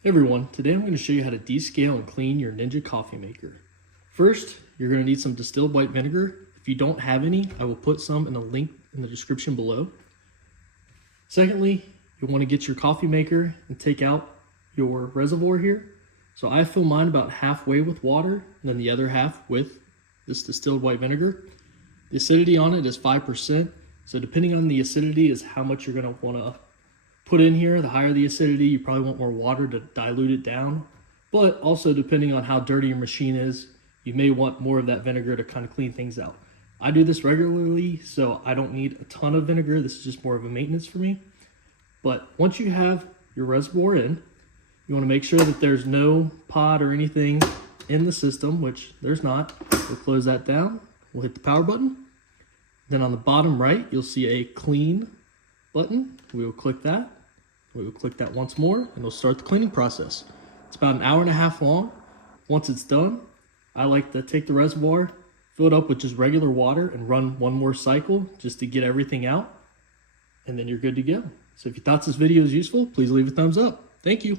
Hey everyone, today I'm going to show you how to descale and clean your Ninja coffee maker. First, you're going to need some distilled white vinegar. If you don't have any, I will put some in a link in the description below. Secondly, you'll want to get your coffee maker and take out your reservoir here. So I fill mine about halfway with water and then the other half with this distilled white vinegar. The acidity on it is 5%. So depending on the acidity is how much you're going to want to put in here. The higher the acidity, you probably want more water to dilute it down. But also depending on how dirty your machine is, you may want more of that vinegar to kind of clean things out. I do this regularly, so I don't need a ton of vinegar. This is just more of a maintenance for me. But once you have your reservoir in, you want to make sure that there's no pod or anything in the system, which there's not. We'll close that down. We'll hit the power button. Then on the bottom right, you'll see a clean button. We will click that. We will click that once more and we'll start the cleaning process. It's about an hour and a half long. Once it's done, I like to take the reservoir, fill it up with just regular water and run one more cycle just to get everything out. And then you're good to go. So if you thought this video was useful, please leave a thumbs up. Thank you.